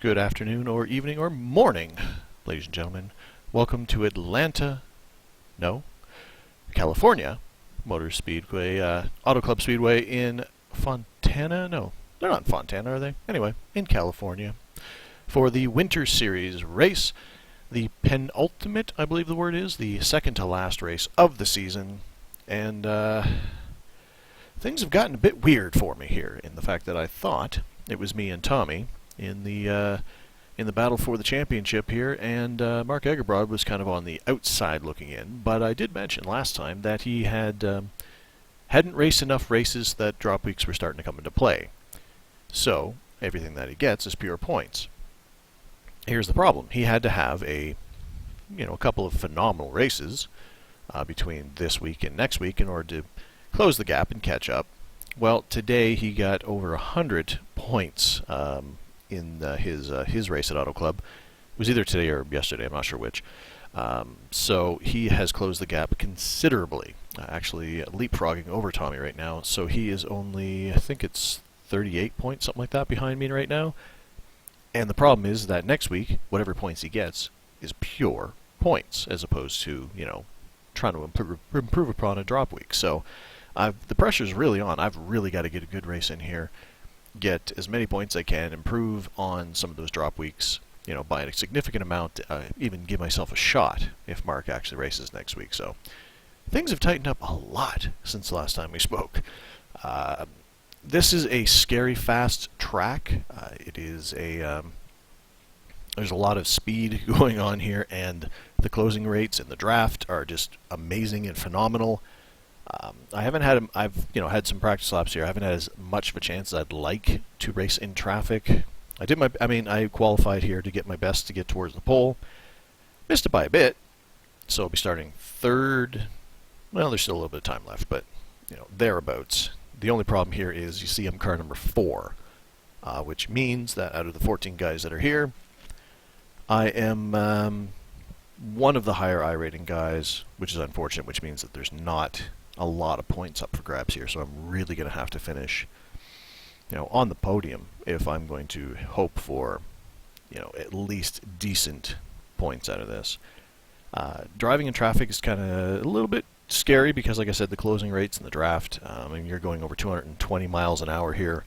Good afternoon or evening or morning, ladies and gentlemen. Welcome to California Motor Speedway, Auto Club Speedway in Fontana? No, they're not in Fontana, are they? Anyway, in California for the Winter Series race, the penultimate, I believe the word is, the second to last race of the season. And things have gotten a bit weird for me here in the fact that I thought it was me and Tommy in the battle for the championship here, and Mark Egerbrod was kind of on the outside looking in. But I did mention last time that he hadn't raced enough races that drop weeks were starting to come into play. So everything that he gets is pure points. Here's the problem: he had to have a couple of phenomenal races between this week and next week in order to close the gap and catch up. Well, today he got over 100 points in his race at Auto Club. It was either today or yesterday, I'm not sure which. So he has closed the gap considerably, actually leapfrogging over Tommy right now. So he is only, I think it's 38 points, something like that, behind me right now. And the problem is that next week, whatever points he gets is pure points, as opposed to, trying to improve upon a drop week. So the pressure's really on. I've really got to get a good race in here, get as many points as I can, improve on some of those drop weeks, by a significant amount, even give myself a shot if Mark actually races next week. So things have tightened up a lot since the last time we spoke. This is a scary fast track. It is there's a lot of speed going on here, and the closing rates in the draft are just amazing and phenomenal. I've had some practice laps here. I haven't had as much of a chance as I'd like to race in traffic. I qualified here to get my best to get towards the pole. Missed it by a bit, so I'll be starting third. Well, there's still a little bit of time left, but thereabouts. The only problem here is you see I'm car number 4, which means that out of the 14 guys that are here, I am one of the higher iRating guys, which is unfortunate, which means that there's not a lot of points up for grabs here, so I'm really going to have to finish on the podium if I'm going to hope for at least decent points out of this. Driving in traffic is kind of a little bit scary because, like I said, the closing rates in the draft, you're going over 220 miles an hour here.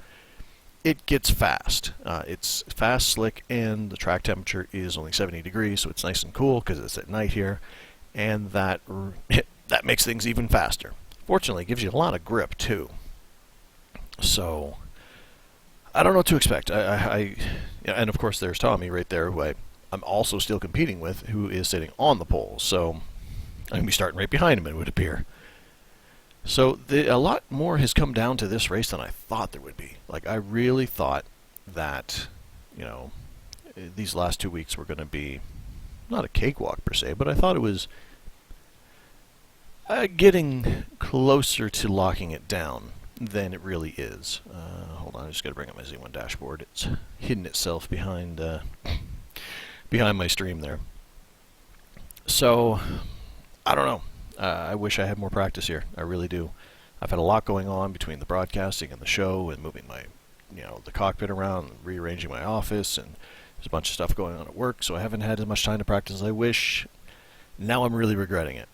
It gets fast. It's fast, slick, and the track temperature is only 70 degrees, so it's nice and cool because it's at night here, and that makes things even faster. Fortunately, it gives you a lot of grip too. So I don't know what to expect. And of course there's Tommy right there, who I'm also still competing with, who is sitting on the pole. So I'm going to be starting right behind him, it would appear. So a lot more has come down to this race than I thought there would be. Like, I really thought that, these last 2 weeks were going to be not a cakewalk per se, but I thought it was getting closer to locking it down than it really is. Hold on, I just got to bring up my Z1 dashboard. It's hidden itself behind my stream there. So I don't know. I wish I had more practice here. I really do. I've had a lot going on between the broadcasting and the show and moving my, the cockpit around and rearranging my office, and there's a bunch of stuff going on at work, so I haven't had as much time to practice as I wish. Now I'm really regretting it.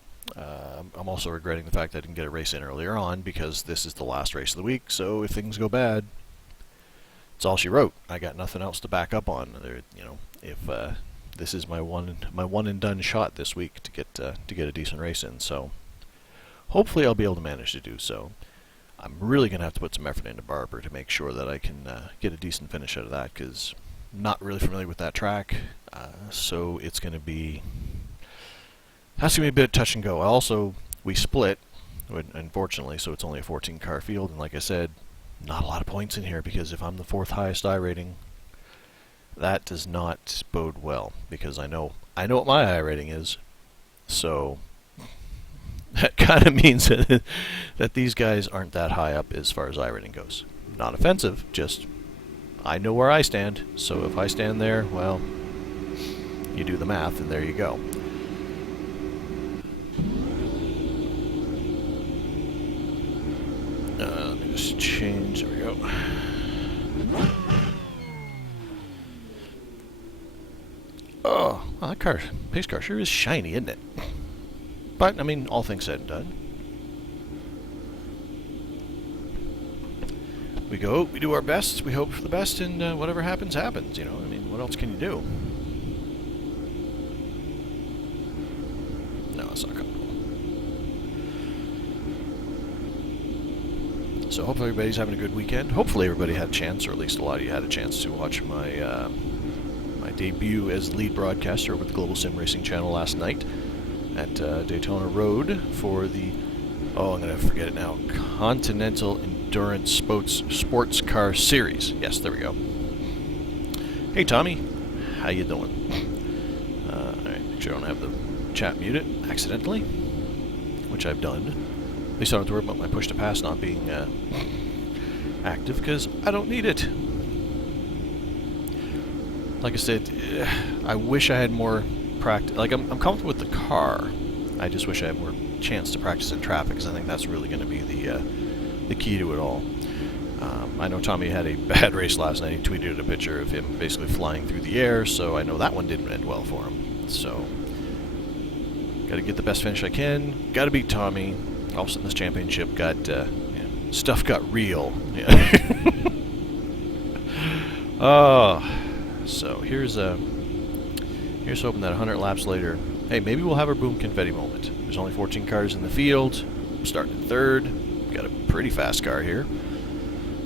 I'm also regretting the fact that I didn't get a race in earlier on, because this is the last race of the week, so if things go bad, it's all she wrote. I got nothing else to back up on. If this is my one and done shot this week to get a decent race in, so hopefully I'll be able to manage to do so. I'm really going to have to put some effort into Barber to make sure that I can get a decent finish out of that, because I'm not really familiar with that track, so it's going to be a bit of touch and go. We split, unfortunately, so it's only a 14-car field, and like I said, not a lot of points in here, because if I'm the 4th highest iRating, that does not bode well, because I know what my iRating is, so that kind of means that these guys aren't that high up as far as iRating goes. Not offensive, just I know where I stand, so if I stand there, well, you do the math, and there you go. Let me just change, there we go. Oh, well, that pace car sure is shiny, isn't it? But, I mean, all things said and done. We go, we do our best, we hope for the best, and whatever happens, happens, you know? I mean, what else can you do? No, it's not comfortable. So hopefully everybody's having a good weekend. Hopefully everybody had a chance, or at least a lot of you had a chance to watch my my debut as lead broadcaster over the Global Sim Racing channel last night at Daytona Road for the, oh, I'm going to forget it now, Continental Endurance Sports Car Series. Yes, there we go. Hey, Tommy. How you doing? Alright, make sure I don't have the chat muted accidentally, which I've done. At least I don't have to worry about my push-to-pass not being active, because I don't need it. Like I said, I wish I had more practice. Like, I'm comfortable with the car. I just wish I had more chance to practice in traffic, because I think that's really going to be the key to it all. I know Tommy had a bad race last night. He tweeted a picture of him basically flying through the air, so I know that one didn't end well for him. So, got to get the best finish I can. Got to beat Tommy. All of a sudden, this championship got stuff got real. Yeah. Oh, so here's hoping that 100 laps later, hey, maybe we'll have our boom confetti moment. There's only 14 cars in the field. I'm starting in third. Got a pretty fast car here.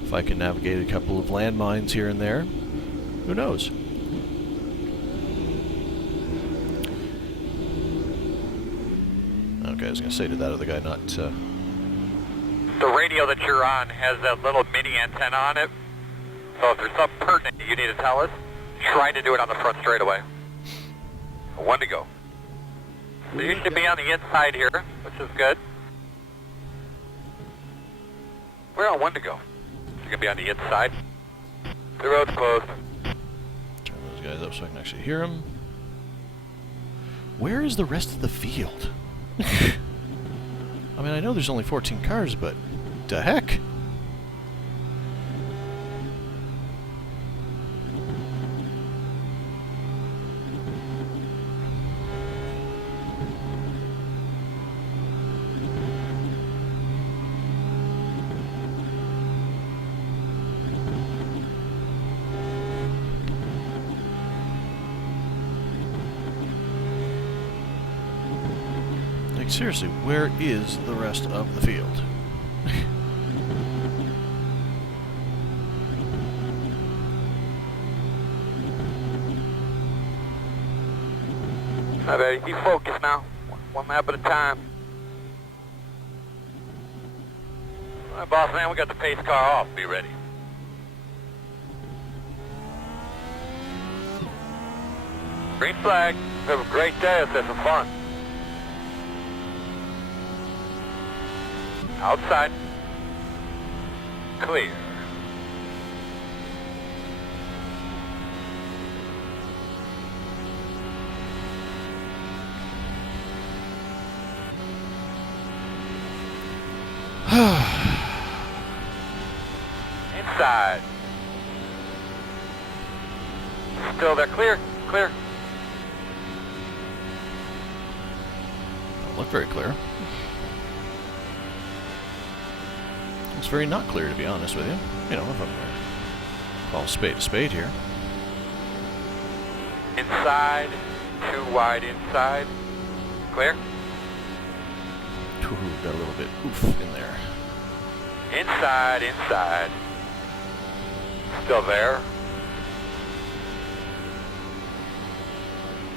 If I can navigate a couple of landmines here and there, who knows? Okay, I was going to say to that other guy not... The radio that you're on has that little mini antenna on it, so if there's something pertinent you need to tell us, try to do it on the front straightaway. 1 to go. So you should be on the inside here, which is good. We're on 1 to go. You're going to be on the inside. The road's closed. Turn those guys up so I can actually hear them. Where is the rest of the field? I mean, I know there's only 14 cars, but the heck? Like, seriously, where is the rest of the field? All right, be focused now. One lap at a time. All right, boss man, we got the pace car off. Be ready. Green flag. Have a great day. Let's have some fun. Outside. Clear. Inside. Still there. Clear. Clear. Don't look very clear. It's very not clear, to be honest with you. You know, if I'm going to call spade a spade here. Inside. Too wide inside. Clear. Ooh, got a little bit oof in there. Inside, inside. Still there.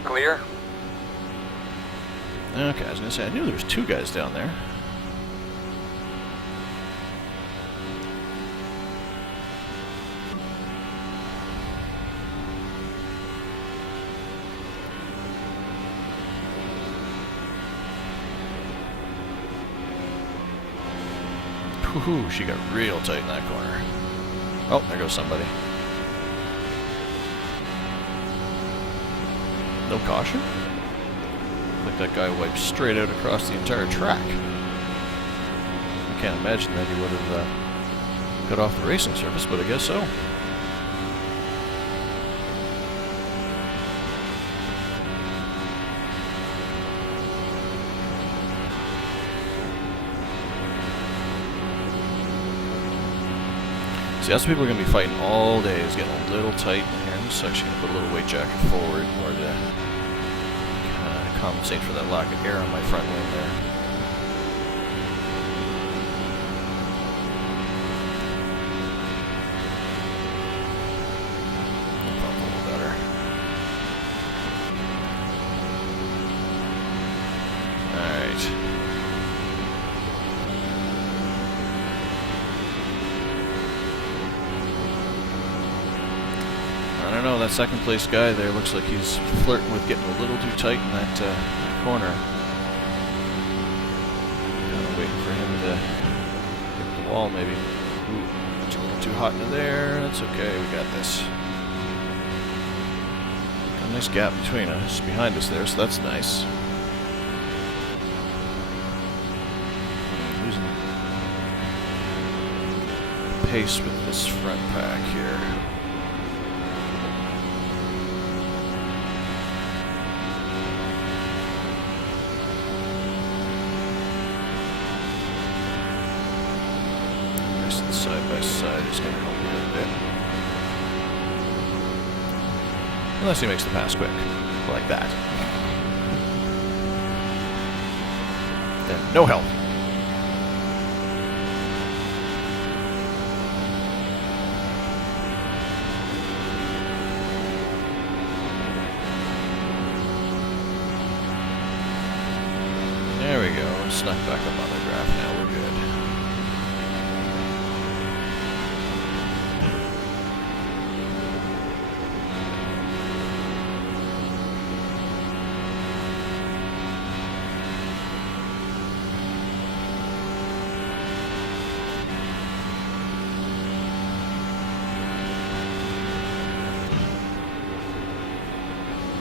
Clear. Okay, I was going to say, I knew there was two guys down there. Whew, she got real tight in that corner. Oh, there goes somebody. No caution? Like that guy wiped straight out across the entire track. I can't imagine that he would have got off the racing surface, but I guess so. See, that's what people are going to be fighting all day, is getting a little tight in here. I'm just actually going to put a little weight jacket forward in order to compensate for that lack of air on my front wing there. That felt a little better. Alright. I don't know, that second place guy there looks like he's flirting with getting a little too tight in that corner. Kind of waiting for him to hit the wall maybe. Ooh, it's a little too hot into there. That's okay, we got this. Got a nice gap between us, behind us there, so that's nice. Losing pace with this front pack here. Side by side is going to help me a bit. Unless he makes the pass quick, like that. Then no help. There we go. Snuck back up on the graph. Now we're good.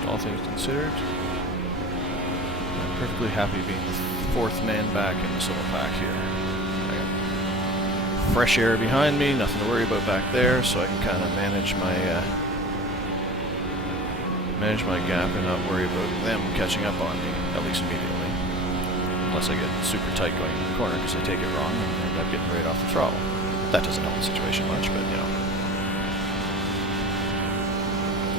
All things considered, I'm perfectly happy being the fourth man back in this little pack here. I got fresh air behind me, nothing to worry about back there, so I can kind of manage my gap and not worry about them catching up on me, at least immediately. Unless I get super tight going in the corner because I take it wrong and end up getting right off the throttle. That doesn't help the situation much, but you know.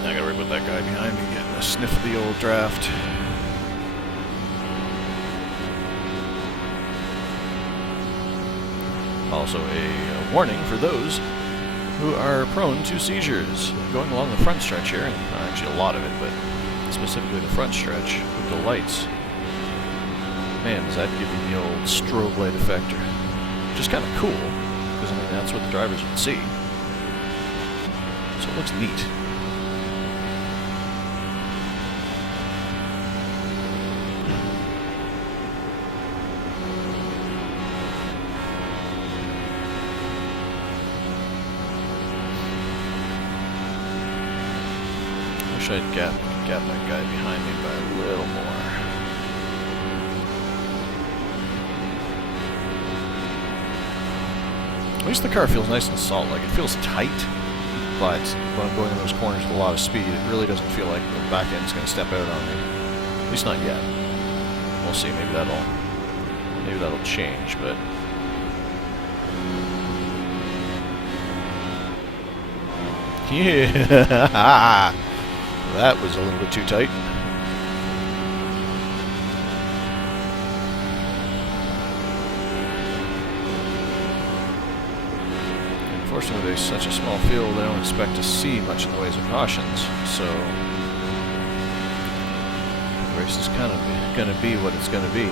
I gotta worry about that guy behind me getting a sniff of the old draft. Also a warning for those who are prone to seizures. Going along the front stretch here, and actually a lot of it, but specifically the front stretch with the lights. Man, does that give you the old strobe light effect, which is kind of cool, because I mean that's what the drivers would see. So it looks neat. I'd gap that guy behind me by a little more. At least the car feels nice and solid. Like, it feels tight, but when I'm going in those corners with a lot of speed, it really doesn't feel like the back end's going to step out on me. At least not yet. We'll see. Maybe that'll change, but. Yeah. That was a little bit too tight. Unfortunately, there's such a small field, I don't expect to see much in the ways of cautions, so the race is kind of going to be what it's going to be.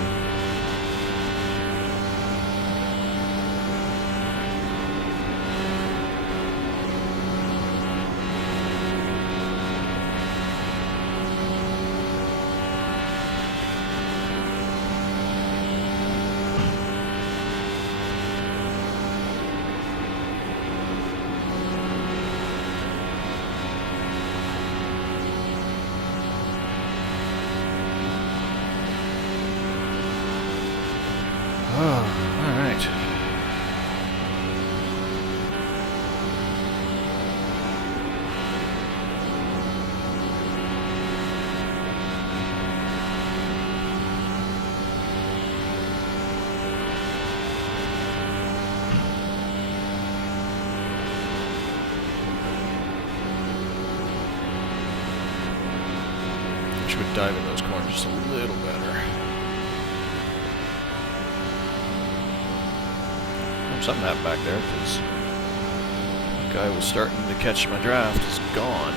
wish we'd dive in those corners just a little better. Something happened back there because the guy was starting to catch my draft is gone.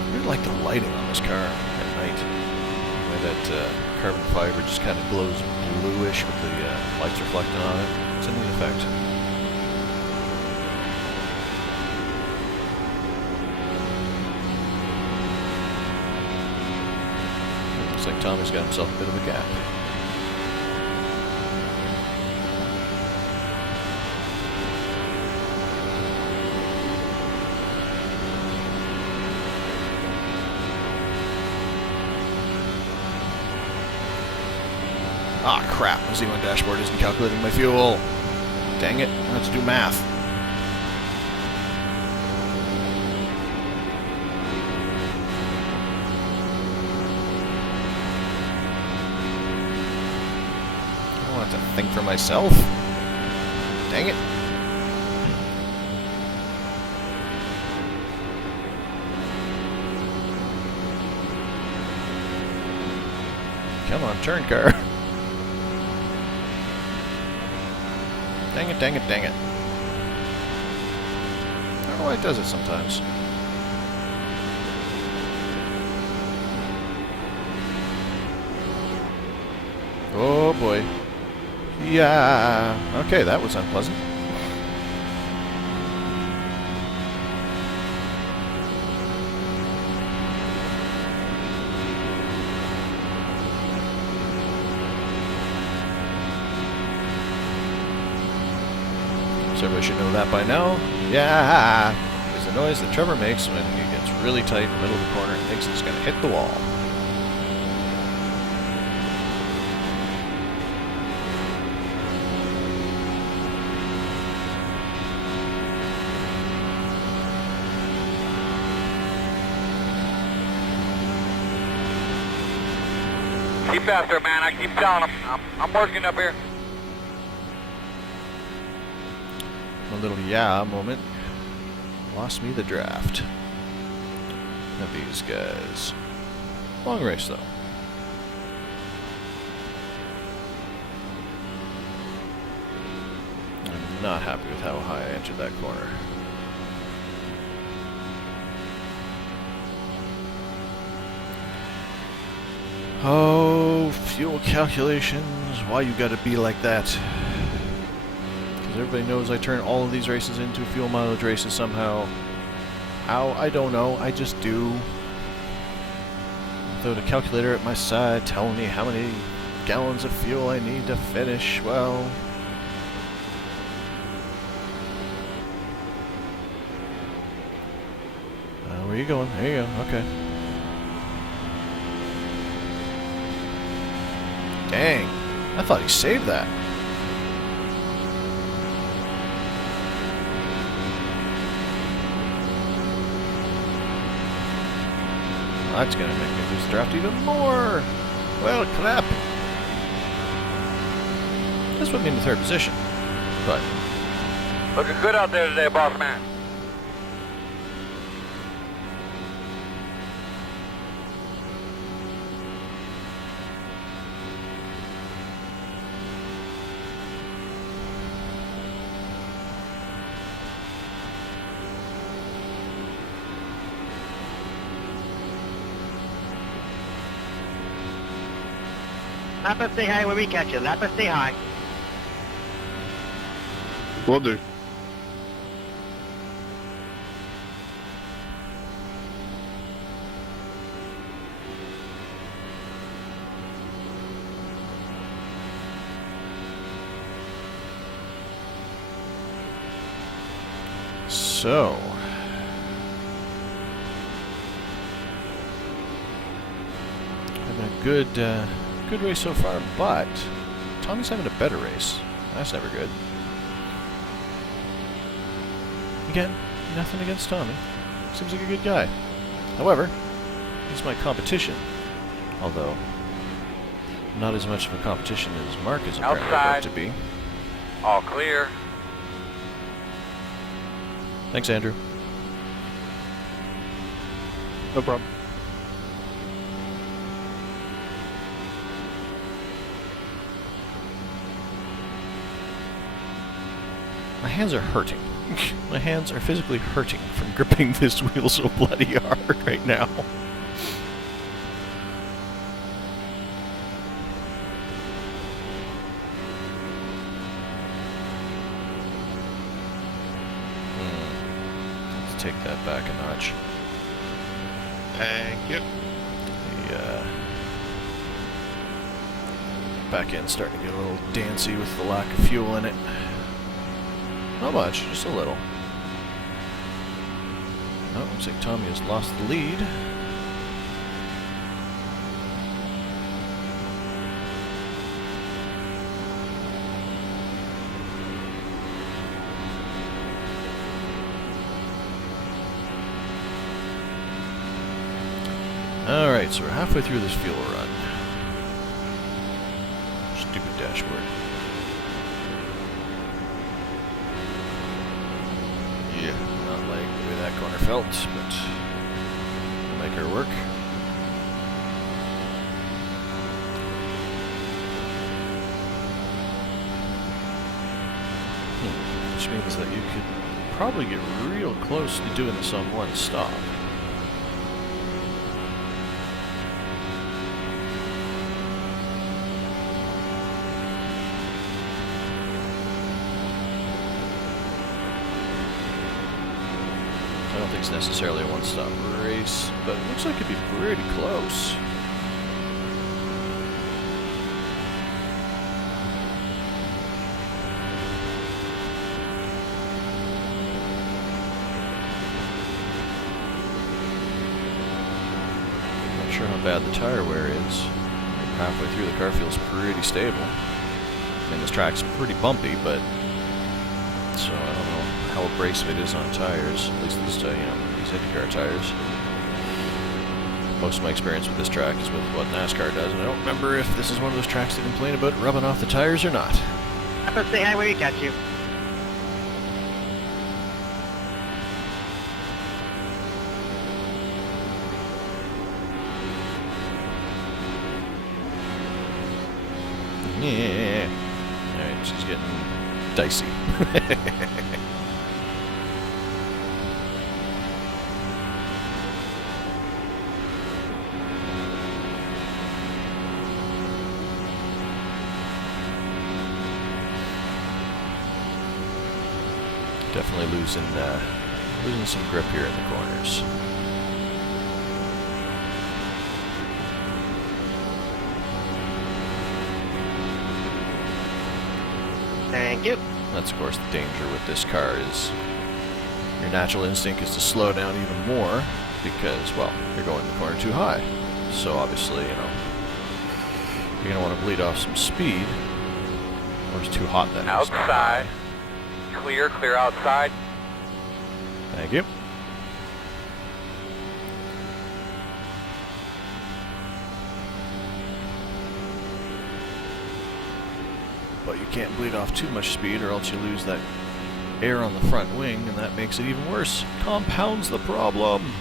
I really like the lighting on this car at night. That carbon fiber just kind of glows bluish with the lights reflecting on it. It's a neat effect. Looks like Tommy's got himself a bit of a gap. Ah, crap. My Z1 dashboard isn't calculating my fuel. Dang it. I have to do math. I don't have to think for myself. Dang it. Come on, turn car. Dang it, dang it, dang it. I don't know why it does it sometimes. Oh boy. Yeah. Okay, that was unpleasant. Everybody should know that by now. Yeah! Is the noise that Trevor makes when he gets really tight in the middle of the corner and thinks he's going to hit the wall. Keep faster, man. I keep telling him. I'm working up here. A little yeah moment. Lost me the draft. Of these guys. Long race though. I'm not happy with how high I entered that corner. Oh, fuel calculations. Why you gotta be like that? Everybody knows I turn all of these races into fuel mileage races somehow. How? I don't know. I just do. Without a calculator at my side telling me how many gallons of fuel I need to finish, well... where are you going? There you go. Okay. Dang. I thought he saved that. That's gonna make me lose the draft even more. Well, crap. This would mean the third position, but looking good out there today, boss man. Let us say hi when we catch you. Let us say hi. Will do. so... having a good race so far, but Tommy's having a better race. That's never good. Again, nothing against Tommy. Seems like a good guy. However, he's my competition. Although, not as much of a competition as Mark is apparently going to be. All clear. Thanks, Andrew. No problem. My hands are hurting. My hands are physically hurting from gripping this wheel so bloody hard right now. Let's take that back a notch. Thank you. The back end's starting to get a little dancy with the lack of fuel in it. Not much, just a little. Oh, looks like Tommy has lost the lead. Alright, so we're halfway through this fuel run. Stupid dashboard. Yeah, not like the way that corner felt, but we'll make her work. Which means that you could probably get real close to doing this on one stop. I don't think it's necessarily a one-stop race, but it looks like it'd be pretty close. Not sure how bad the tire wear is. Halfway through, the car feels pretty stable. I mean, this track's pretty bumpy, but so I don't know how abrasive it is on tires, at least these IndyCar tires. Most of my experience with this track is with what NASCAR does, and I don't remember if this is one of those tracks that complain about rubbing off the tires or not. Up and say hi when we catch you. Yeah. Alright, she's getting dicey. Definitely losing some grip here in the corners. Thank you. That's of course the danger with this car is your natural instinct is to slow down even more because, well, you're going the corner too high. So obviously, you're gonna want to bleed off some speed, or it's too hot then. Outside. Clear outside. Thank you. But you can't bleed off too much speed or else you lose that air on the front wing, and that makes it even worse. Compounds the problem.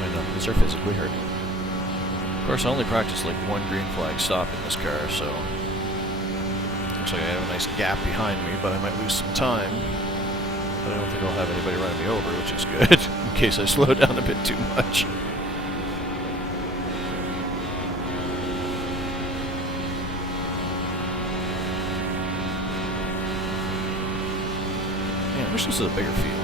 I know, these are physically hurting. Of course, I only practiced like one green flag stop in this car, so looks like I have a nice gap behind me, but I might lose some time. But I don't think I'll have anybody running me over, which is good, in case I slow down a bit too much. Man, I wish this was a bigger field.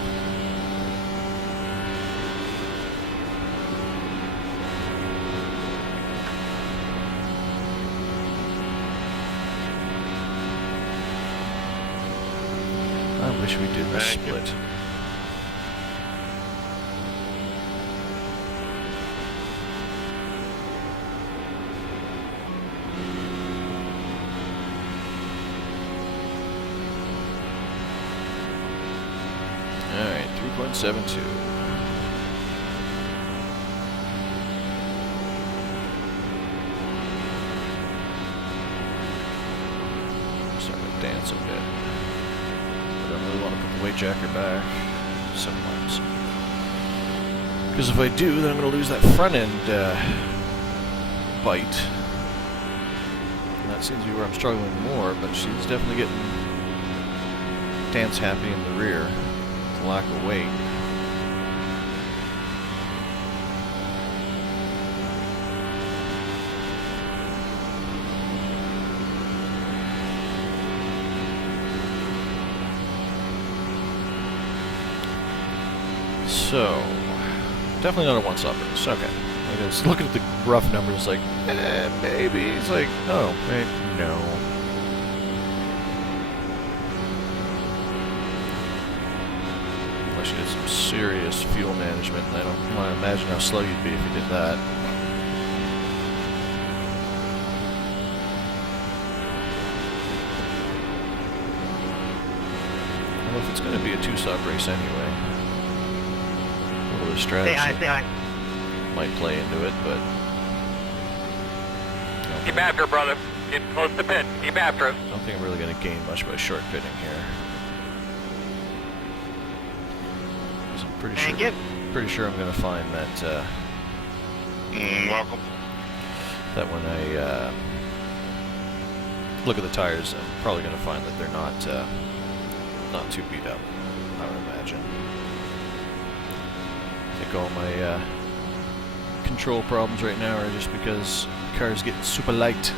I wish we did the split. 1.72. Starting to dance a bit. I don't really want to put the weight jacker back. 7 laps. Because if I do, then I'm going to lose that front end bite. And that seems to be where I'm struggling more, but she's definitely getting dance happy in the rear. The lack of weight. So, definitely not a one-stop race. Okay. I just looking at the rough numbers, like, maybe. It's like, oh, wait, no. Unless you did some serious fuel management, and I don't want to imagine how slow you'd be if you did that. Well, if it's going to be a two-stop race anyway. The strategy Say hi. might play into it, but Keep after it, brother. Getting close to pit. Keep after it. I don't think I'm really going to gain much by short pitting here. 'Cause I'm pretty sure I'm going to find that Welcome. that when I look at the tires, I'm probably going to find that they're not too beat up, I would imagine. I think all my control problems right now are just because the car's getting super light.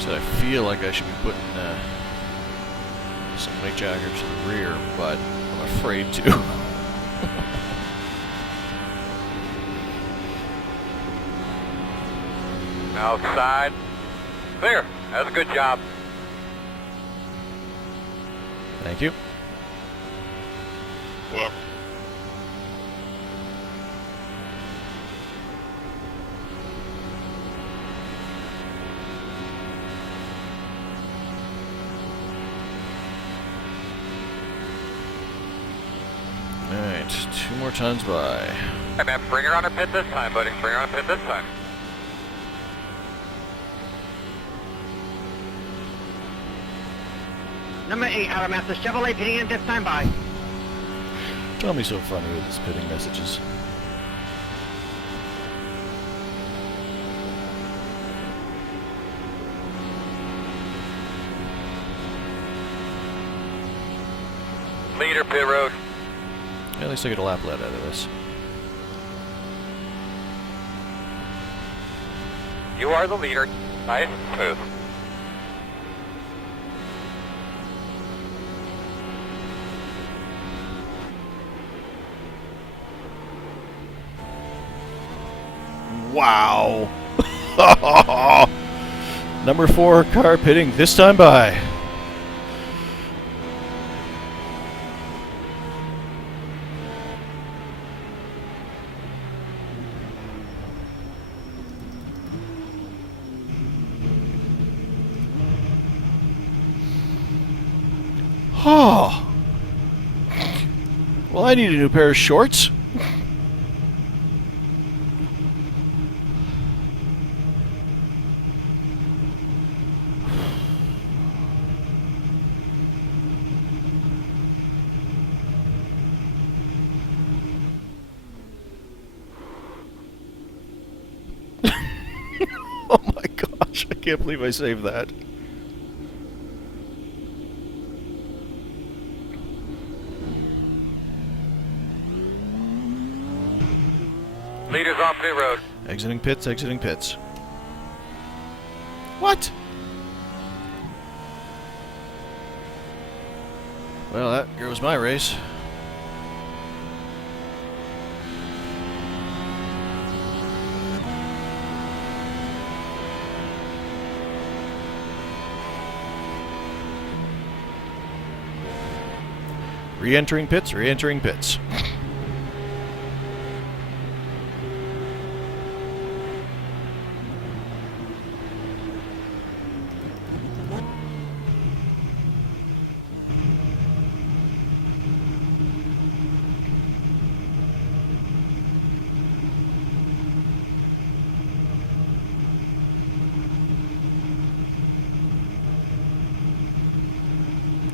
So I feel like I should be putting some weight jackers to the rear, but I'm afraid to. Outside. Clear. That was a good job. Thank you. Yeah. Alright, 2 more times by. Hey, man, bring her on a pit this time, buddy. Bring her on a pit this time. Number 8, RMS, the Chevrolet pitting in this time by. Tell me so funny with his pitting messages. Leader, pit road. Yeah, at least I get a lap lead out of this. You are the leader. Nice and smooth. Wow! Number 4 car pitting this time by. Oh. Well, I need a new pair of shorts. Oh my gosh, I can't believe I saved that. Leaders on pit road. Exiting pits, exiting pits. What? Well, that goes my race. Re-entering pits, re-entering pits.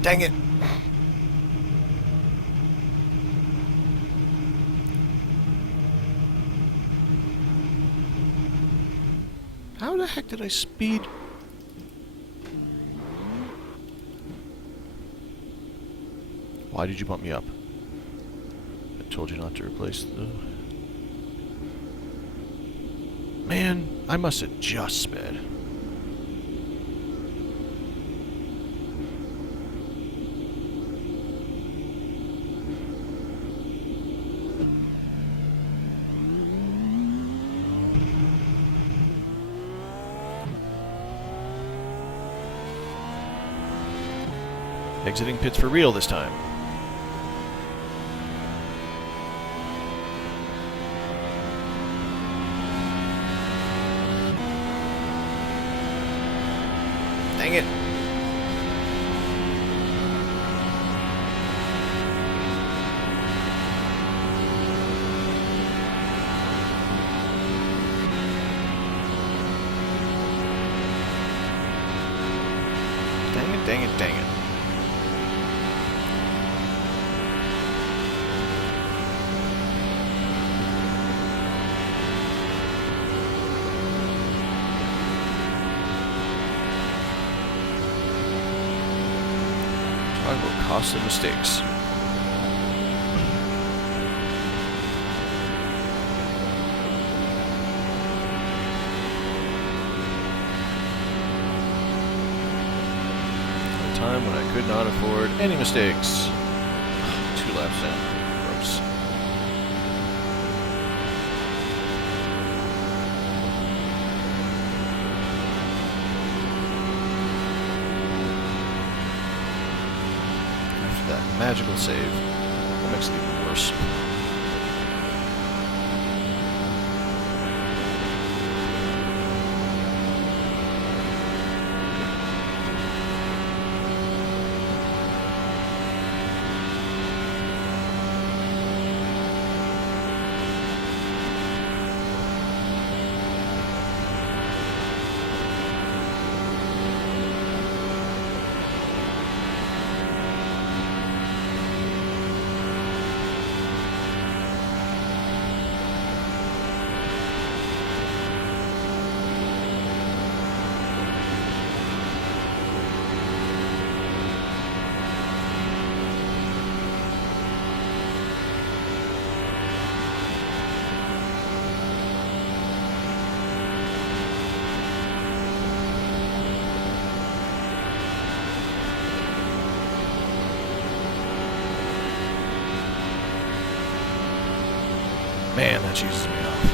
Dang it. How the heck did I speed? Why did you bump me up? I told you not to replace the... Man, I must have just sped. Exiting pits for real this time. Dang it. Dang it, dang it, dang it. Talk about costly mistakes. A time when I could not afford any mistakes. 2 laps down. Gross. That magical save. That makes it even worse. Man, that cheeses me off.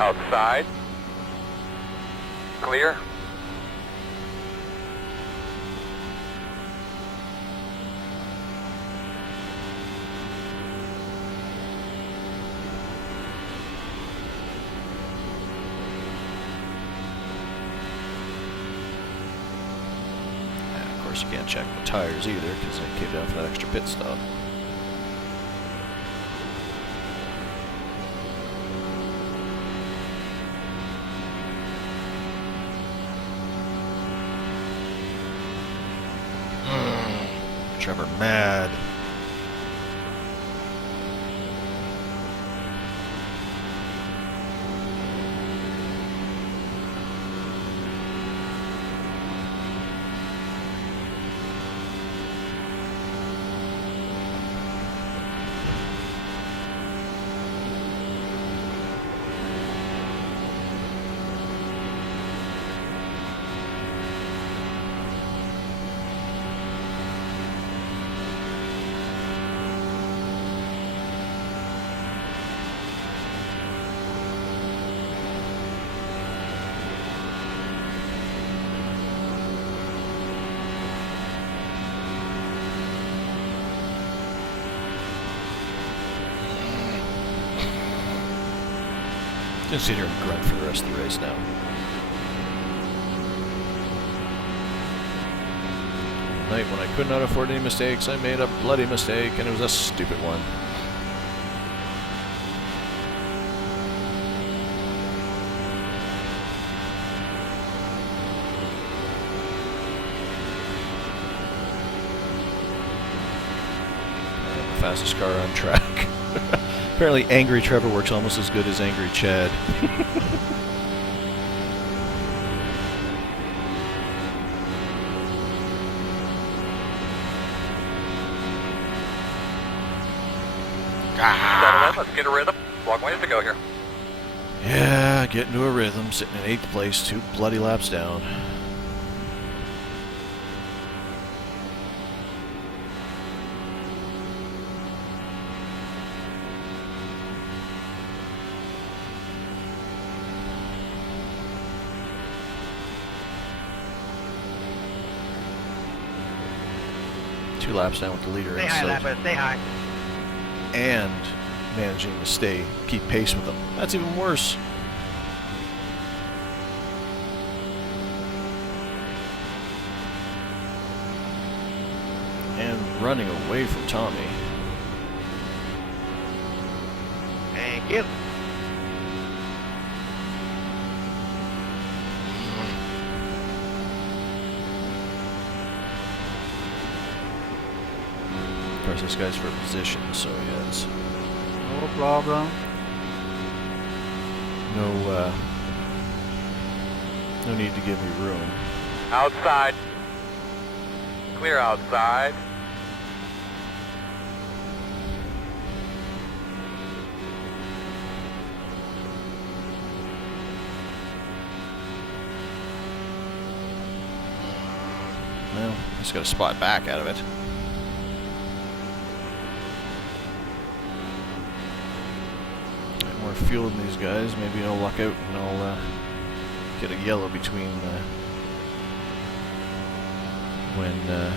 Outside. Clear. Of course, you can't check the tires either because I came down for that extra pit stop. Trevor mad. gonna sit here and grunt for the rest of the race now. Night when I could not afford any mistakes, I made a bloody mistake, and it was a stupid one. Fastest car on track. Apparently Angry Trevor works almost as good as Angry Chad. Settle in, let's get a rhythm. Long ways to go here. Yeah, getting to a rhythm, sitting in 8th place, 2 bloody laps down. Two laps down with the leader Stay in high, sight, Lappa, stay high. and managing to keep pace with them. That's even worse. And running away from Tommy. Thank you. Of course, this guy's for position, so yeah, it's No problem. no need to give me room. Outside. Clear outside. Well, just got a spot back out of it. Get more fuel than these guys. Maybe I'll luck out and I'll get a yellow between when the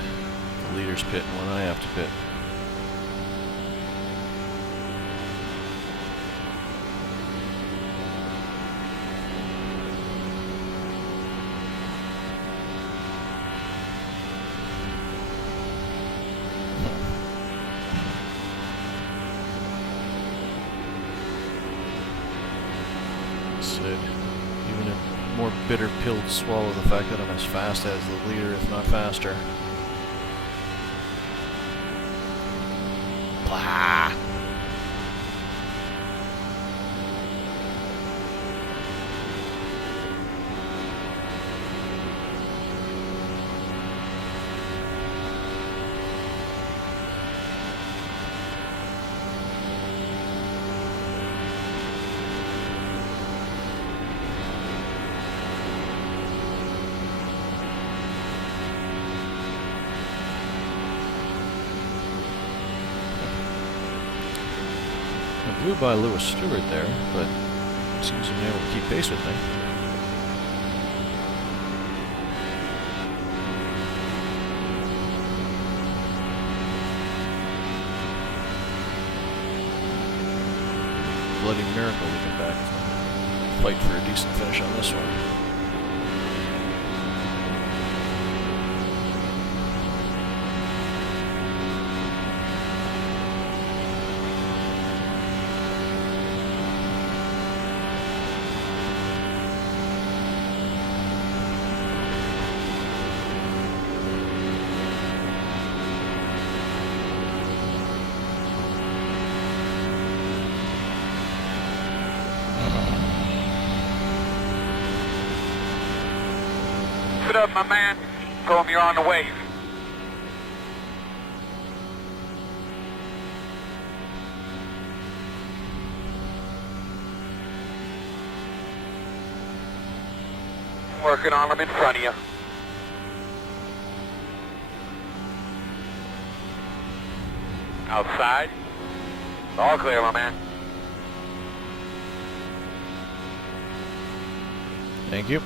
leaders pit and when I have to pit. Even a more bitter pill to swallow, the fact that I'm as fast as the leader, if not faster. Blah. I blew by Lewis Stewart there, but seems to be able to keep pace with me. Bloody miracle we get back. Fight for a decent finish on this one. Put up, my man. Tell him you're on the wave. Working on him in front of you. Outside. All clear, my man. Thank you.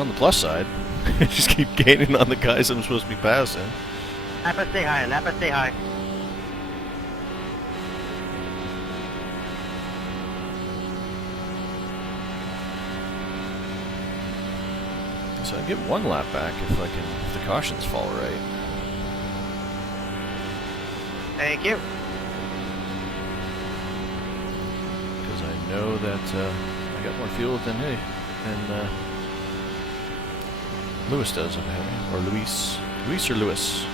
On the plus side, I just keep gaining on the guys I'm supposed to be passing. Napa, stay high. Napa, stay high. So I get one lap back if the cautions fall right. Thank you. Because I know that I got more fuel than Lewis does up ahead, or Luis or Lewis.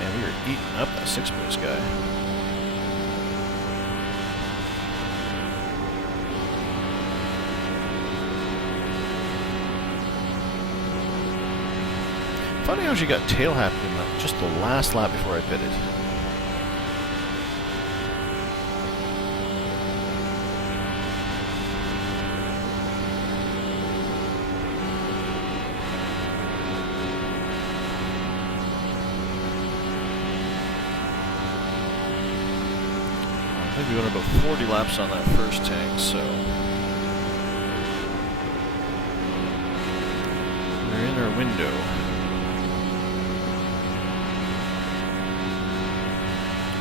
Man, we were eating up that six-place guy. Funny how she got tail happening just the last lap before I pitted. I think we went about 40 laps on that first tank, so we're in our window.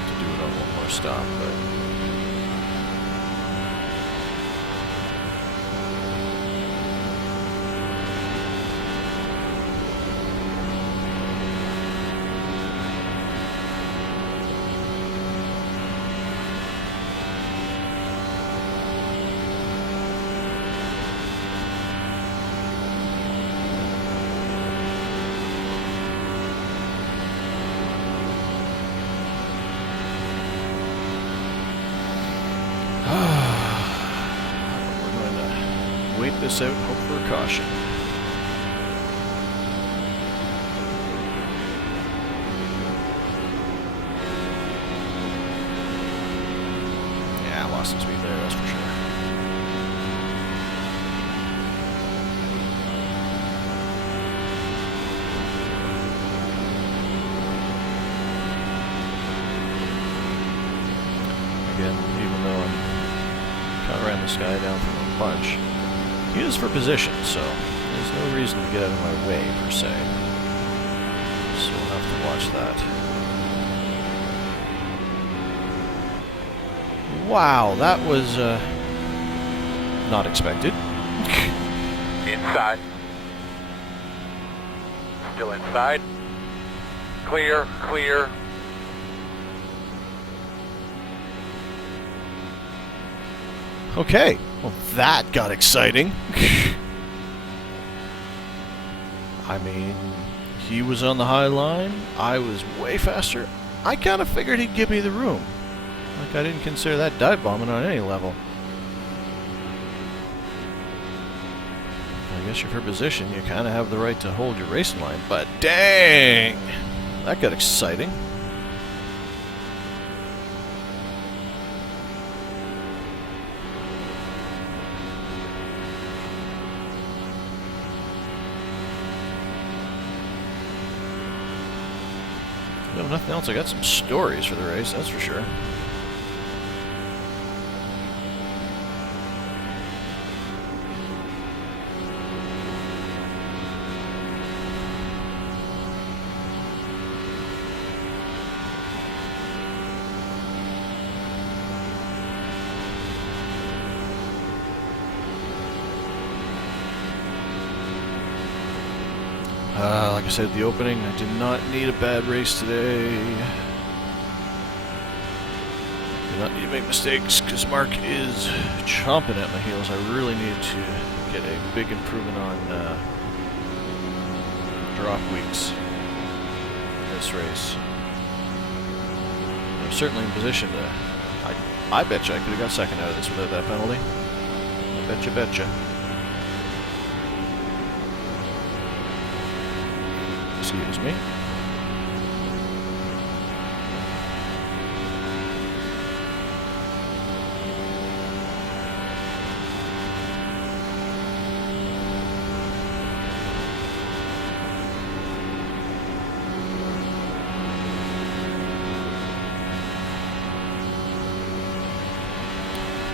To do it on one more stop, but wait this out and hope for a caution. Yeah, I lost some speed there, that's for sure. Again, even though I'm kind of ran this guy down from a punch, he is for position, so there's no reason to get out of my way, per se. So we'll have to watch that. Wow, that was not expected. Inside. Still inside. Clear, clear. Okay, well that got exciting. I mean, he was on the high line, I was way faster. I kind of figured he'd give me the room. Like, I didn't consider that dive bombing on any level. I guess if you're for position, you kind of have the right to hold your racing line, but dang! That got exciting. If nothing else, I got some stories for the race, that's for sure. Like I said at the opening, I did not need a bad race today. Did not need to make mistakes because Mark is chomping at my heels. I really need to get a big improvement on drop weeks in this race. I'm certainly in position to... I bet you I could have got second out of this without that penalty. I betcha. Excuse me.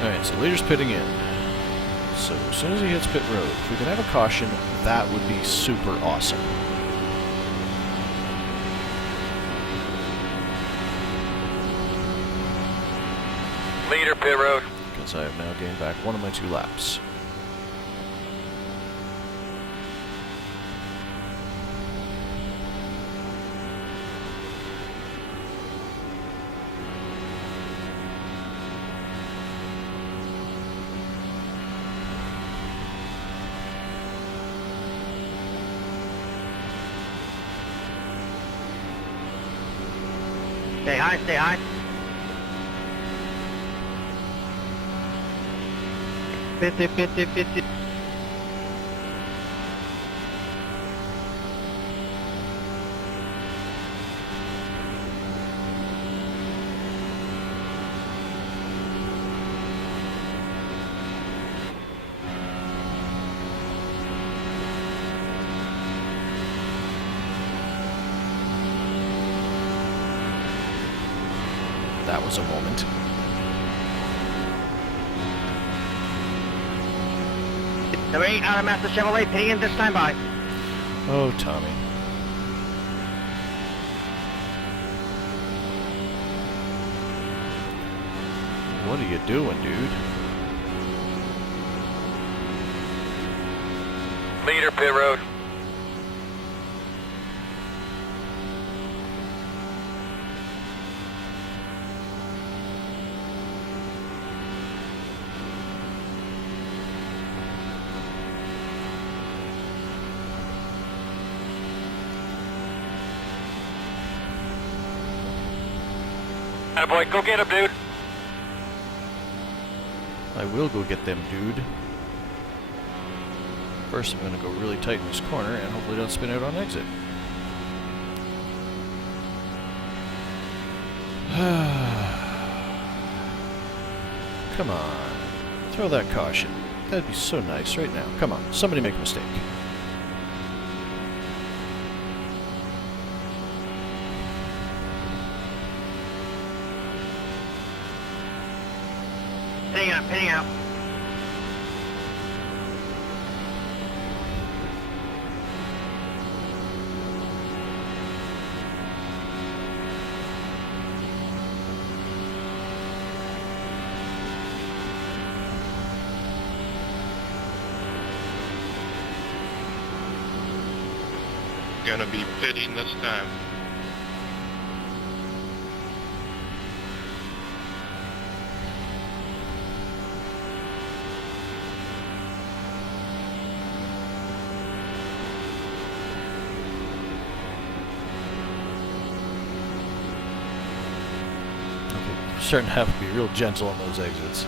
Alright, so leader's pitting in. So as soon as he hits pit road, if we can have a caution, that would be super awesome. Leader, pit road. Because I have now gained back one of my 2 laps. Stay high, stay high. Fifty. That was a moment. Number 8 out of Master Chevrolet, pitting in this time by. Oh, Tommy. What are you doing, dude? Leader, pit road. Attaboy, go get him, dude. I will go get them, dude. First, I'm going to go really tight in this corner and hopefully don't spin out on exit. Come on. Throw that caution. That'd be so nice right now. Come on. Somebody make a mistake. Pitting out. Gonna be pitting this time. Starting to have to be real gentle on those exits.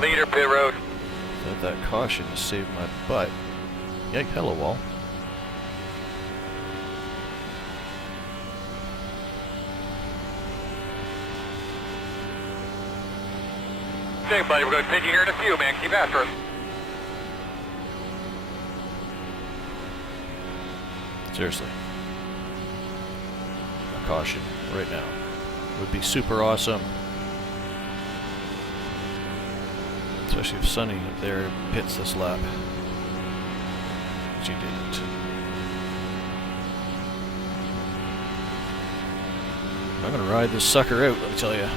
Leader, pit road. Thought that caution to save my butt. Yike, hello wall. Okay, buddy, we're going to take you here in a few, man. Keep after us. Seriously. A caution right now would be super awesome. Especially if Sonny up there pits this lap. Which he didn't. I'm gonna ride this sucker out, let me tell you.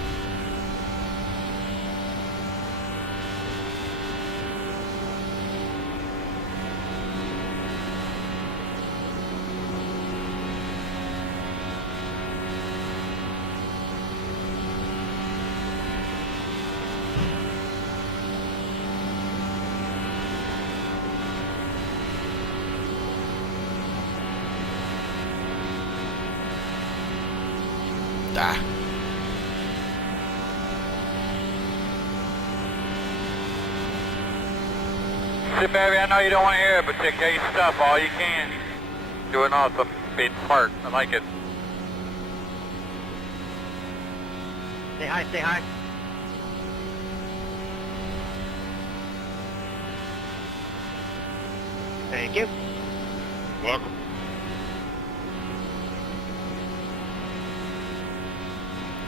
Ah. See, baby, I know you don't want to hear it, but take care of your stuff all you can. Doing awesome. Being smart. I like it. Say hi, say hi. Thank you. Welcome.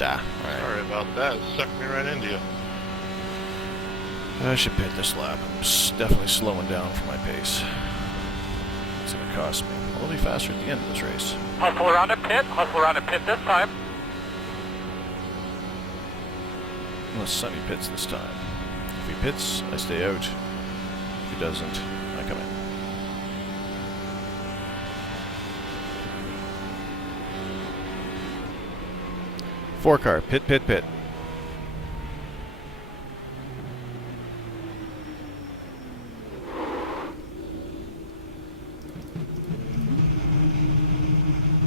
Ah. Alright. Sorry about that. It sucked me right into you. I should pit this lap. I'm definitely slowing down for my pace. It's going to cost me. I'll be faster at the end of this race. Hustle around and pit. Hustle around and pit this time. Unless Sonny pits this time. If he pits, I stay out. If he doesn't, I come in. Four car, pit, pit, pit.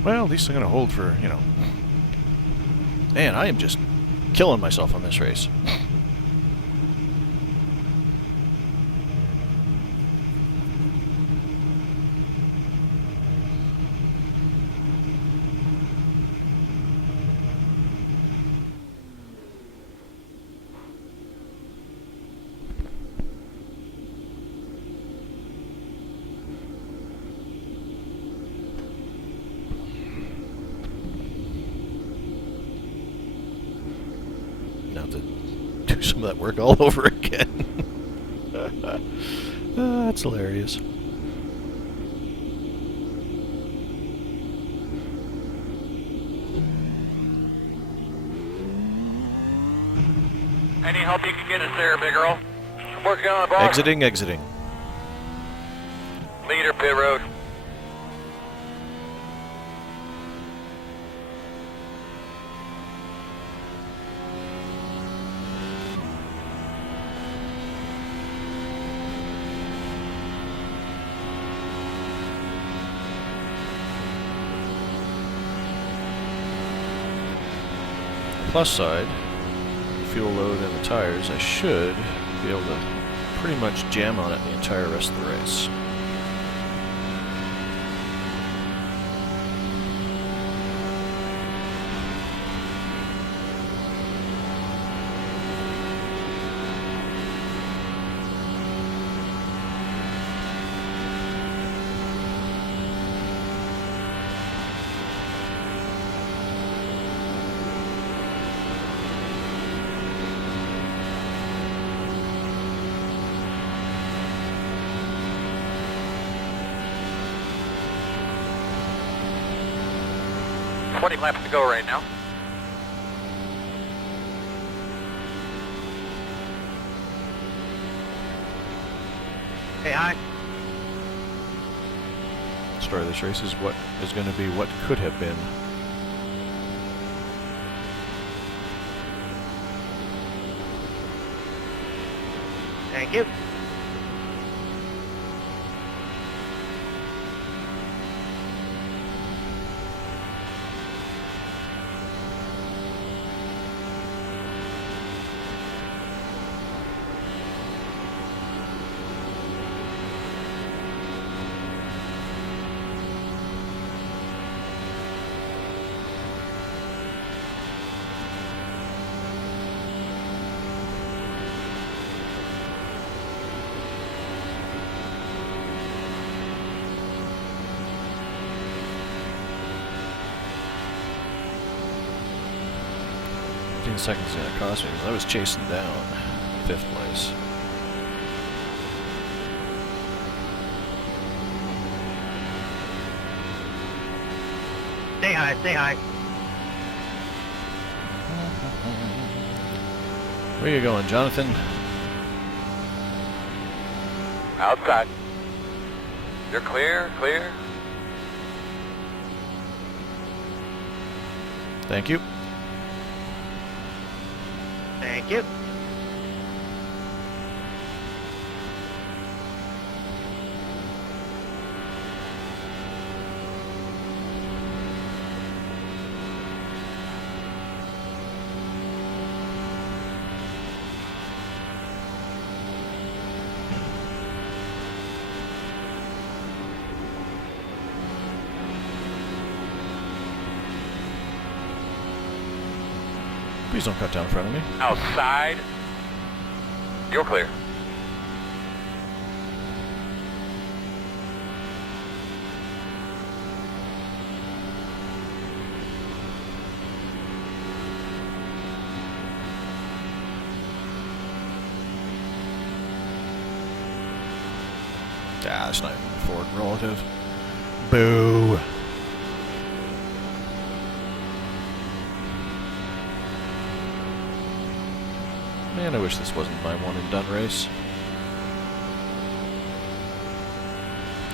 Well, at least I'm going to hold for, you know. Man, I am just killing myself on this race. To do some of that work all over again. That's hilarious. Any help you can get us there, big girl? I'm working on the box. Exiting, exiting. Leader, pit road. Plus side, fuel load and the tires, I should be able to pretty much jam on it the entire rest of the race. Laps to go right now. Say hi. Story of this race is what is going to be what could have been. Thank you. Seconds is going to cost me because I was chasing down 5th place. Say hi, say hi. Where you going, Jonathan? Outside. You're clear, clear. Thank you. Thank you. Please don't cut down in front of me. Outside. You're clear. Ah, it's not even Ford relative. Boo. Man, I wish this wasn't my one and done race.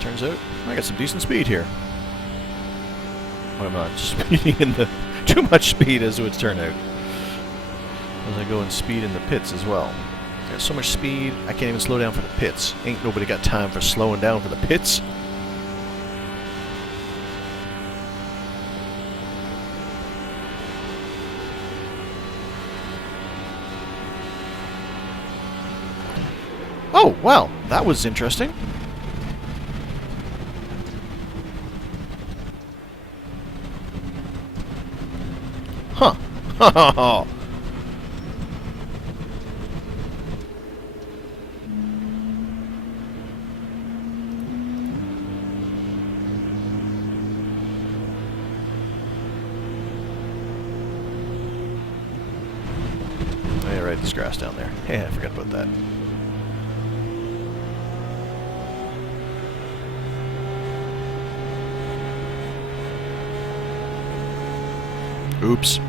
Turns out I got some decent speed here. Well, I'm not speeding in the too much speed as it would turn out. As I go and speed in the pits as well. Got so much speed, I can't even slow down for the pits. Ain't nobody got time for slowing down for the pits. Oh, wow, that was interesting. Huh. Ha Yeah, right, there's grass down there. Yeah, I forgot about that. Oops.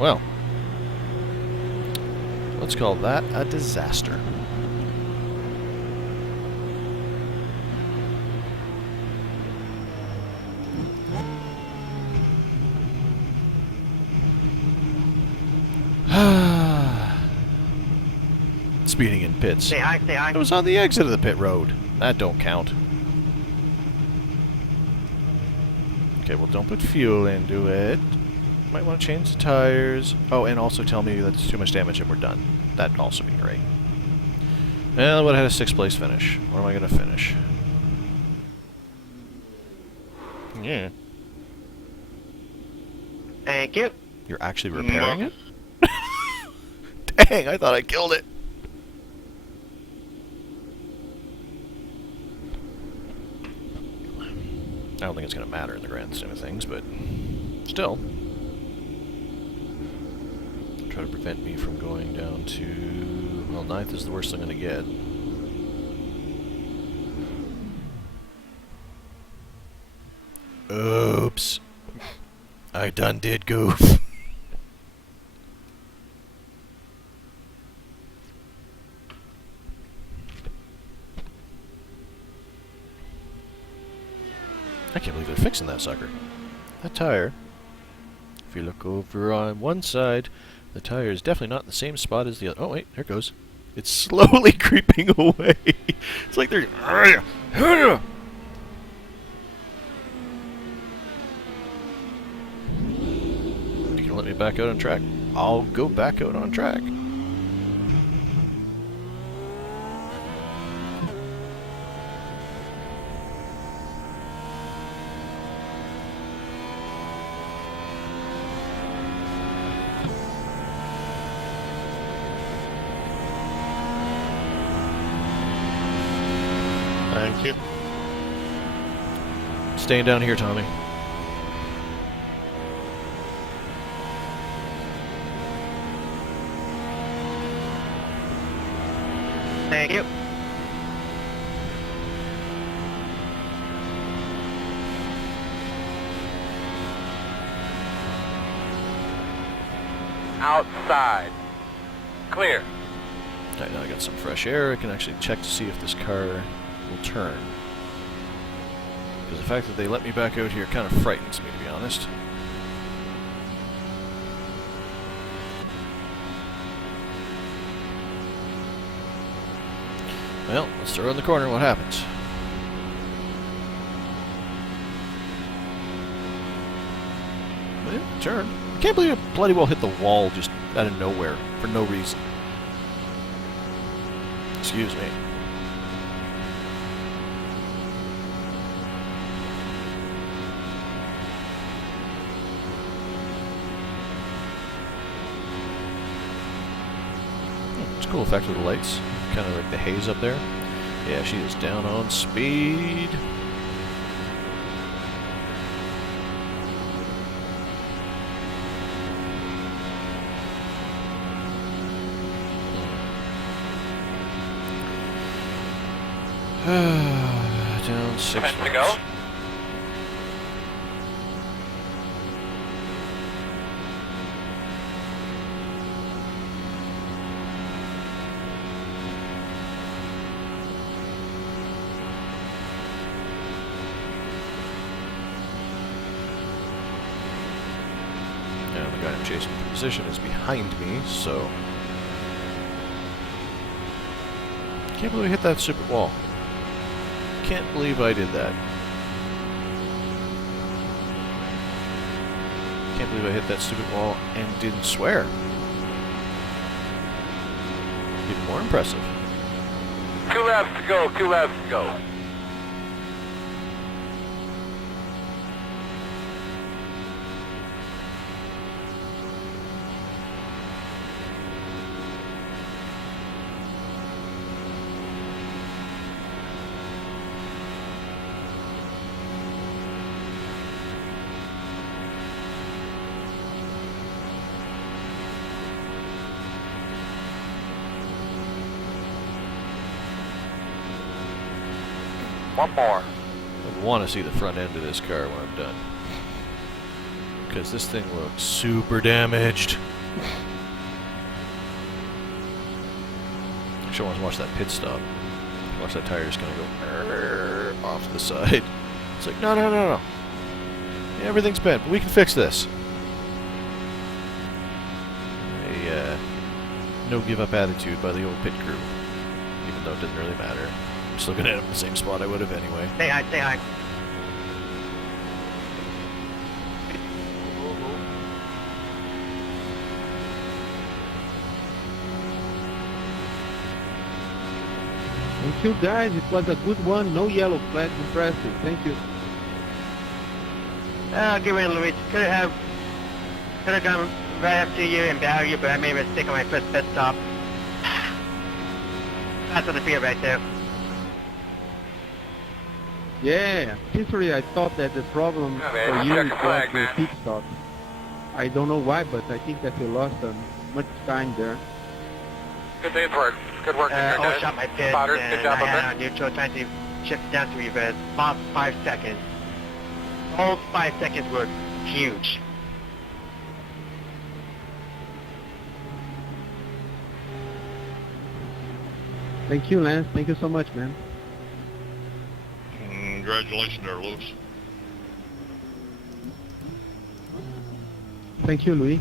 Well, let's call that a disaster. Speeding in pits. Say hi, say hi. It was on the exit of the pit road. That don't count. Okay, well, don't put fuel into it. Might want to change the tires. Oh, and also tell me that's too much damage and we're done. That'd also be great. Well, I would have had a 6th place finish. Where am I going to finish? Yeah. Thank you. You're actually repairing it? Dang, I thought I killed it. I don't think it's going to matter in the grand scheme of things, but still. Try to prevent me from going down to... Well, 9th is the worst I'm going to get. Oops. I done did goof. I can't believe they're fixing that sucker. That tire, if you look over on one side, the tire is definitely not in the same spot as the other. Oh, wait, there it goes. It's slowly creeping away. It's like they're... You can let me back out on track. I'll go back out on track. Thank you. Staying down here, Tommy. Thank you. Outside. Clear. Alright, now I got some fresh air. I can actually check to see if this car will turn. Because the fact that they let me back out here kind of frightens me, to be honest. Well, let's throw in the corner. What happens? Well, turn. I can't believe it bloody well hit the wall just out of nowhere for no reason. Excuse Excuse me. It's a cool effect with the lights. Kind of like the haze up there. Yeah, she is down on speed. Down 6 Time to laps. go. Now the guy I'm chasing for position is behind me, so can't believe I hit that stupid wall. Can't believe I did that. Can't believe I hit that stupid wall and didn't swear. Even more impressive. 2 laps to go, 2 laps to go. One more. I want to see the front end of this car when I'm done. Because this thing looks super damaged. Actually, I want to watch that pit stop. Watch that tire just kind of go off to the side. It's like, no, no, no, no. Yeah, everything's bent, but we can fix this. A no give up attitude by the old pit crew. Even though it didn't really matter. I'm still going to end up in the same spot I would have anyway. Say hi, say hi. Thank you, guys. It was a good one. No yellow flags. Impressive. Thank you. Get rid of Luis. Could have gone right after you and battle you, but I made a mistake on my first pit stop. That's what I feel right there. Yeah. Sincerely, I thought that the problem Yeah, for man, you check was the flag, the man. pit stop. I don't know why, but I think that you lost much time there. Good day's work. Good work. I guys. shot my pit Spotters, and good job I up had there. on neutral trying to shift down to reverse. About 5 seconds. All 5 seconds were huge. Thank you, Lance. Thank you so much, man. Congratulations there, Lewis. Thank you, Louis.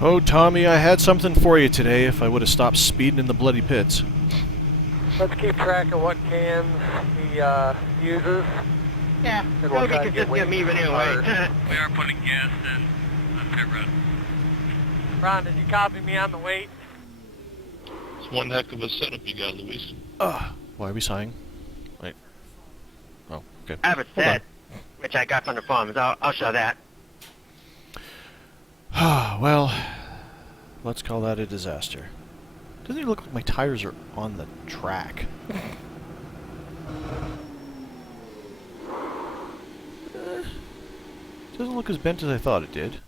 Oh, Tommy, I had something for you today if I would have stopped speeding in the bloody pits. Let's keep track of what cans he uses. Yeah, And that we'll would be try to get consistent with me wings anyway. tires. We are putting gas in on pit road. Ron, did you copy me on the weight? It's one heck of a setup you got, Luis. Why are we sighing? Wait. Oh, okay. I have a Hold on. set, which I got from the forums. I'll show that. Well, let's call that a disaster. Doesn't even look like my tires are on the track. Doesn't look as bent as I thought it did.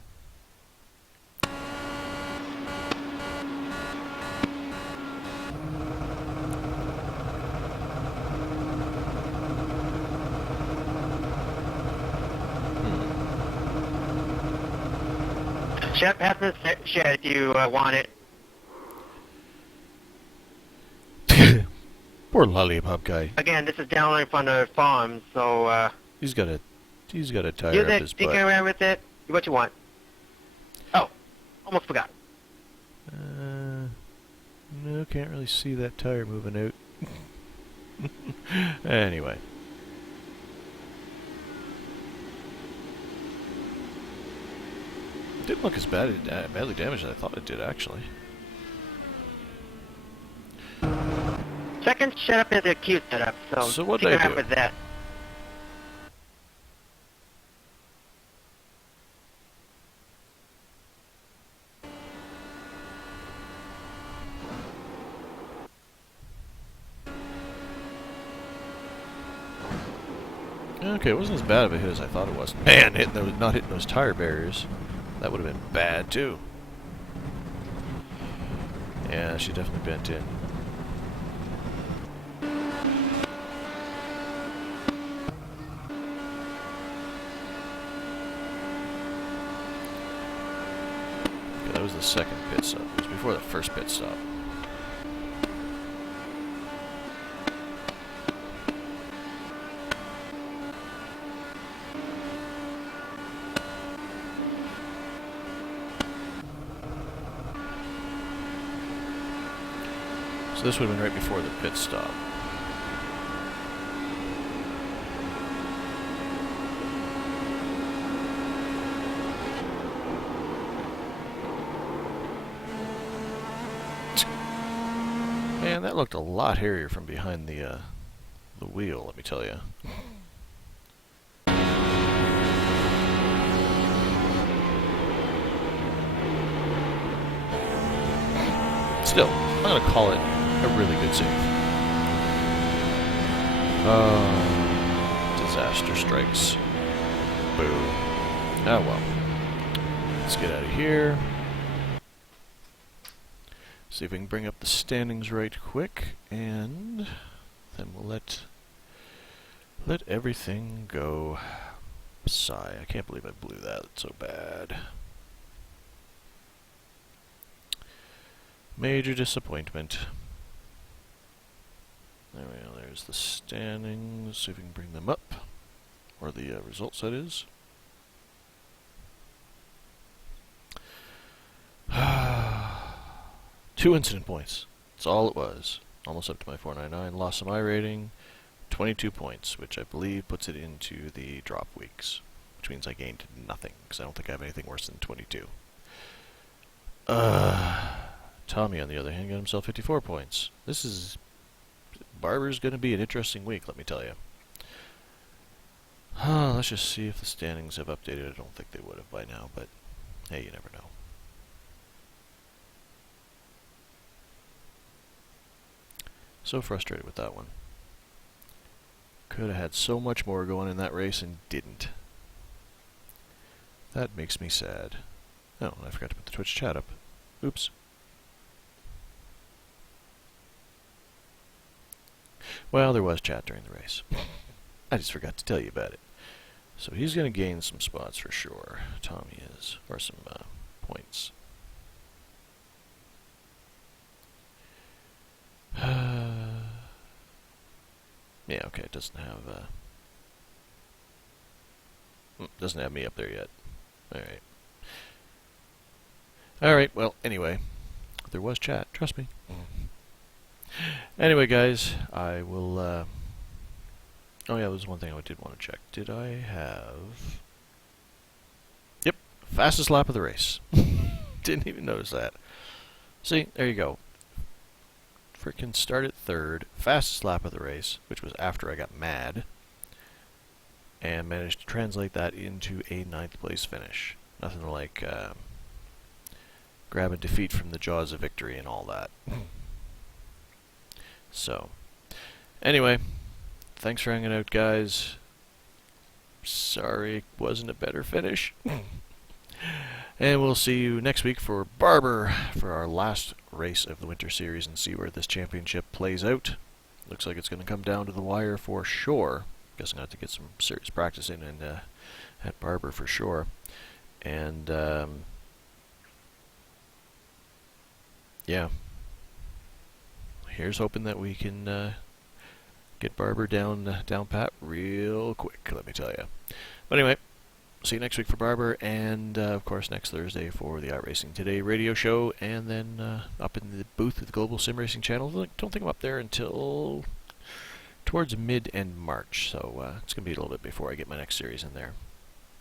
Chef has to share if you want it. Poor lollipop guy. Again, this is downloading from the forums, so He's got a tire use up it, his tinker butt. around with it, do what you want. Oh, almost forgot. No, can't really see that tire moving out. Anyway. Didn't look as badly damaged as I thought it did, actually. Second setup is a cute setup, so, So what'd see they what happens do? with that. Okay, it wasn't as bad of a hit as I thought it was. Man, not hitting those tire barriers. That would have been bad, too. Yeah, she definitely bent in. Okay, that was the second pit stop. It was before the first pit stop. So this would have been right before the pit stop. Man, that looked a lot hairier from behind the wheel, let me tell you. Still, I'm going to call it a really good save. Disaster strikes. Boo. Ah, well. Let's get out of here. See if we can bring up the standings right quick, and then we'll let everything go. Sigh. I can't believe I blew that so bad. Major disappointment. There we go. There's the standings. See if we can bring them up, or the results, that is. Two incident points. That's all it was. Almost up to my 499. Lost some iRating. 22 points, which I believe puts it into the drop weeks, which means I gained nothing, because I don't think I have anything worse than 22. Tommy, on the other hand, got himself 54 points. Barber's going to be an interesting week, let me tell you. Let's just see if the standings have updated. I don't think they would have by now, but hey, you never know. So frustrated with that one. Could have had so much more going in that race and didn't. That makes me sad. Oh, I forgot to put the Twitch chat up. Oops. Well, there was chat during the race. I just forgot to tell you about it. So he's going to gain some spots for sure. Tommy is. Or some points. Yeah, okay, it doesn't have me up there yet. Alright. Alright, well, anyway. There was chat, trust me. Anyway, guys, I will, oh yeah, there's one thing I did want to check. Did I have... Yep, fastest lap of the race. Didn't even notice that. See, there you go. Frickin' started third, fastest lap of the race, which was after I got mad, and managed to translate that into a 9th place finish. Nothing like grab a defeat from the jaws of victory and all that. So, anyway, thanks for hanging out, guys. Sorry it wasn't a better finish. And we'll see you next week for Barber for our last race of the Winter Series and see where this championship plays out. Looks like it's going to come down to the wire for sure. Guess I'm going to have to get some serious practice in and at Barber for sure. And yeah, here's hoping that we can get Barber down pat real quick, let me tell you. But anyway, see you next week for Barber, and of course next Thursday for the iRacing Today radio show, and then up in the booth at the Global Sim Racing channel. Don't think I'm up there until towards mid-end March, so it's going to be a little bit before I get my next series in there.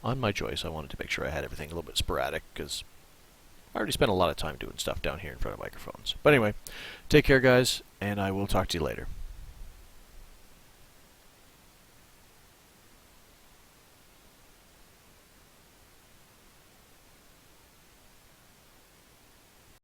on my choice. I wanted to make sure I had everything a little bit sporadic because I already spent a lot of time doing stuff down here in front of microphones. But anyway, take care, guys, and I will talk to you later.